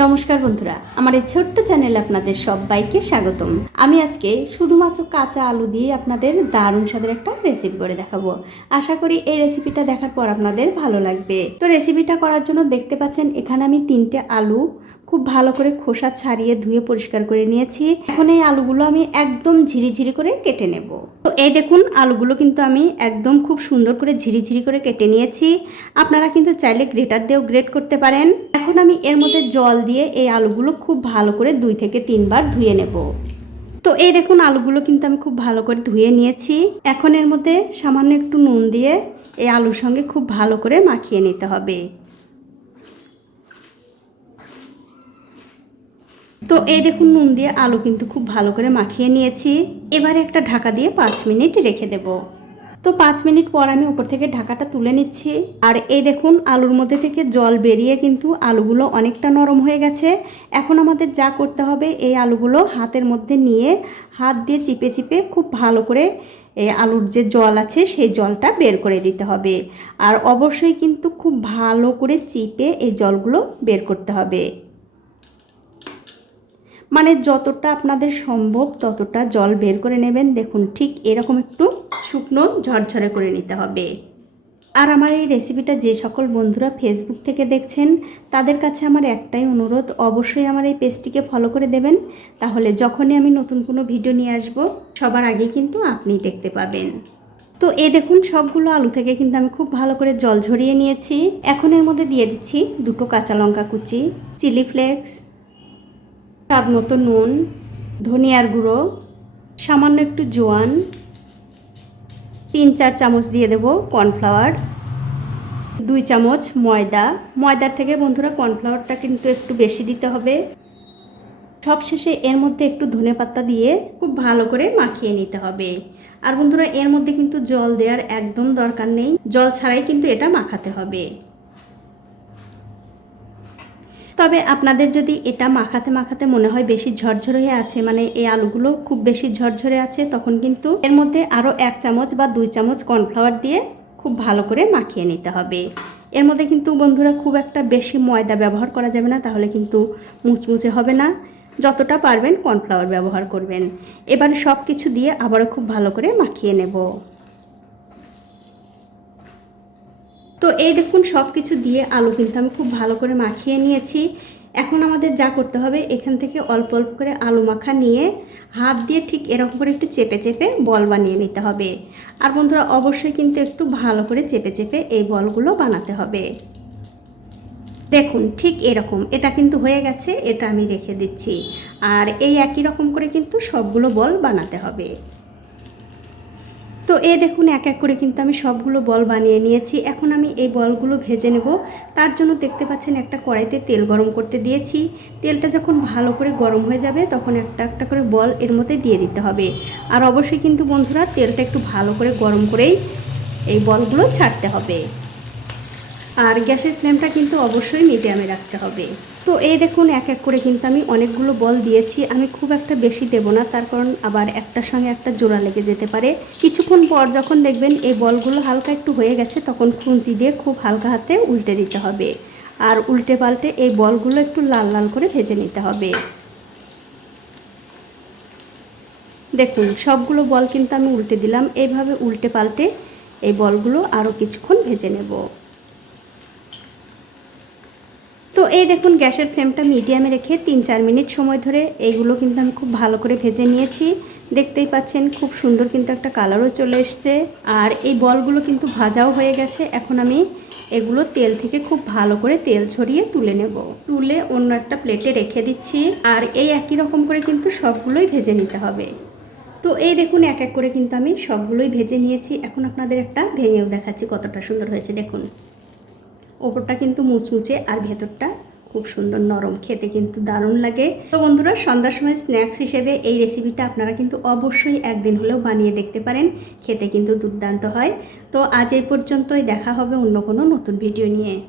নমস্কার বন্ধুরা, আমার এই ছোট্ট চ্যানেলে আপনাদের সবাইকে স্বাগতম। আমি আজকে শুধুমাত্র কাঁচা আলু দিয়ে আপনাদের দারুণ স্বাদের একটা রেসিপি করে দেখাবো। আশা করি এই রেসিপিটা দেখার পর আপনাদের ভালো লাগবে। তো রেসিপিটা করার জন্য দেখতে পাচ্ছেন এখানে আমি 3টে আলু খুব ভালো করে খোসা ছাড়িয়ে ধুয়ে পরিষ্কার করে নিয়েছি। এখন এই আলুগুলো আমি একদম ঝিরিঝিরি করে কেটে নেব। তো এই দেখুন আলুগুলো কিন্তু আমি একদম খুব সুন্দর করে ঝিরিঝিরি করে কেটে নিয়েছি। আপনারা কিন্তু চাইলে গ্রেটার দিয়েও গ্রেট করতে পারেন। এখন আমি এর মধ্যে জল দিয়ে এই আলুগুলো খুব ভালো করে 2 থেকে 3 বার ধুয়ে নেব। তো এই দেখুন আলুগুলো কিন্তু আমি খুব ভালো করে ধুয়ে নিয়েছি। এখন এর মধ্যে সামান্য একটু নুন দিয়ে এই আলুর সঙ্গে খুব ভালো করে মাখিয়ে নিতে হবে। তো এই দেখুন নুন দিয়ে আলু কিন্তু খুব ভালো করে মাখিয়ে নিয়েছি। এবারে একটা ঢাকা দিয়ে 5 মিনিট রেখে দেব। তো 5 মিনিট পর আমি উপর থেকে ঢাকাটা তুলে নিচ্ছি। আর এই দেখুন আলুর মধ্যে থেকে জল বেরিয়ে কিন্তু আলুগুলো অনেকটা নরম হয়ে গেছে। এখন আমাদের যা করতে হবে এই আলুগুলো হাতের মধ্যে নিয়ে হাত দিয়ে চিপে চিপে খুব ভালো করে এই আলুর যে জল আছে সেই জলটা বের করে দিতে হবে। আর অবশ্যই কিন্তু খুব ভালো করে চিপে এই জলগুলো বের করতে হবে। মানে যতটা আপনাদের সম্ভব ততটা জল বের করে নেবেন। দেখুন ঠিক এরকম একটু শুকনো ঝরঝরে করে নিতে হবে। আর আমার এই রেসিপিটা যে সকল বন্ধুরা ফেসবুক থেকে দেখছেন তাদের কাছে আমার একটাই অনুরোধ, অবশ্যই আমার এই পেজটিকে ফলো করে দেবেন। তাহলে যখনই আমি নতুন কোনো ভিডিও নিয়ে আসব সবার আগে কিন্তু আপনিই দেখতে পাবেন। তো এই দেখুন সবগুলো আলু থেকে কিন্তু আমি খুব ভালো করে জল ঝরিয়ে নিয়েছি। এখন এর মধ্যে দিয়ে দিচ্ছি 2টো কাঁচা লঙ্কা কুচি, চিলি ফ্লেক্স, স্বাদ মতো নুন, ধনিয়ার গুঁড়ো, সামান্য একটু জোয়ান, 3-4 চামচ দিয়ে দেব কর্নফ্লাওয়ার, 2 চামচ ময়দা। ময়দার থেকে বন্ধুরা কর্নফ্লাওয়ারটা কিন্তু একটু বেশি দিতে হবে। সবশেষে এর মধ্যে একটু ধনেপাতা দিয়ে খুব ভালো করে মাখিয়ে নিতে হবে। আর বন্ধুরা এর মধ্যে কিন্তু জল দেওয়ার একদম দরকার নেই, জল ছাড়াই কিন্তু এটা মাখাতে হবে। তবে আপনাদের যদি এটা মাখাতে মাখাতে মনে হয় বেশি ঝরঝরে হয়ে আছে, মানে এই আলুগুলো খুব বেশি ঝরঝরে আছে, তখন কিন্তু এর মধ্যে আরও 1 চামচ বা 2 চামচ কর্নফ্লাওয়ার দিয়ে খুব ভালো করে মাখিয়ে নিতে হবে। এর মধ্যে কিন্তু বন্ধুরা খুব একটা বেশি ময়দা ব্যবহার করা যাবে না, তাহলে কিন্তু মুচমুচে হবে না। যতটা পারবেন কর্নফ্লাওয়ার ব্যবহার করবেন। এবারে সব কিছু দিয়ে আবারও খুব ভালো করে মাখিয়ে নেব। তো এই দেখুন সব কিছু দিয়ে আলু কিন্তু আমি খুব ভালো করে মাখিয়ে নিয়েছি। এখন আমাদের যা করতে হবে এখান থেকে অল্প অল্প করে আলু মাখা নিয়ে হাত দিয়ে ঠিক এরকম করে একটু চেপে চেপে বল বানিয়ে নিতে হবে। আর বন্ধুরা অবশ্যই কিন্তু একটু ভালো করে চেপে চেপে এই বলগুলো বানাতে হবে। দেখুন ঠিক এরকম এটা কিন্তু হয়ে গেছে, এটা আমি রেখে দিচ্ছি। আর এই একই রকম করে কিন্তু সবগুলো বল বানাতে হবে। তো এই দেখুন এক এক করে কিন্তু আমি সবগুলো বল বানিয়ে নিয়েছি। এখন আমি এই বলগুলো ভেজে নেব। তার জন্য দেখতে পাচ্ছেন একটা কড়াইতে তেল গরম করতে দিয়েছি। তেলটা যখন ভালো করে গরম হয়ে যাবে তখন একটা একটা করে বল এর মধ্যে দিয়ে দিতে হবে। আর অবশ্যই কিন্তু বন্ধুরা তেলটা একটু ভালো করে গরম করেই এই বলগুলো ছাড়তে হবে। আর গ্যাসের ফ্লেমটা কিন্তু অবশ্যই মিডিয়ামে রাখতে হবে। তো এই দেখুন এক এক করে কিন্তু আমি অনেকগুলো বল দিয়েছি। আমি খুব একটা বেশি দেব না, তার কারণ আবার একটার সঙ্গে একটা জোড়া লেগে যেতে পারে। কিছুক্ষণ পর যখন দেখবেন এই বলগুলো হালকা একটু হয়ে গেছে তখন খুন্তি দিয়ে খুব হালকা হাতে উল্টে দিতে হবে। আর উল্টে পাল্টে এই বলগুলো একটু লাল লাল করে ভেজে নিতে হবে। দেখুন সবগুলো বল কিন্তু আমি উল্টে দিলাম। এইভাবে উল্টে পাল্টে এই বলগুলো আরও কিছুক্ষণ ভেজে নেব। তো এই দেখুন গ্যাসের ফ্লেমটা মিডিয়ামে রেখে 3-4 মিনিট সময় ধরে এইগুলো কিন্তু আমি খুব ভালো করে ভেজে নিয়েছি। দেখতেই পাচ্ছেন খুব সুন্দর কিন্তু একটা কালারও চলে এসছে। আর এই বলগুলো কিন্তু ভাজাও হয়ে গেছে। এখন আমি এগুলো তেল থেকে খুব ভালো করে তেল ছড়িয়ে তুলে নেব। তুলে অন্য একটা প্লেটে রেখে দিচ্ছি। আর এই একই রকম করে কিন্তু সবগুলোই ভেজে নিতে হবে। তো এই দেখুন এক এক করে কিন্তু আমি সবগুলোই ভেজে নিয়েছি। এখন আপনাদের একটা ভেঙেও দেখাচ্ছি কতটা সুন্দর হয়েছে। দেখুন ওপরটা কিন্তু মুচমুচে আর ভেতরটা খুব সুন্দর নরম, খেতে কিন্তু দারুণ লাগে। তো বন্ধুরা সন্ধ্যার সময় স্ন্যাক্স হিসেবে এই রেসিপিটা আপনারা কিন্তু অবশ্যই একদিন হলেও বানিয়ে দেখতে পারেন, খেতে কিন্তু দুর্দান্ত হয়। তো আজ এই পর্যন্তই, দেখা হবে অন্য কোনো নতুন ভিডিও নিয়ে।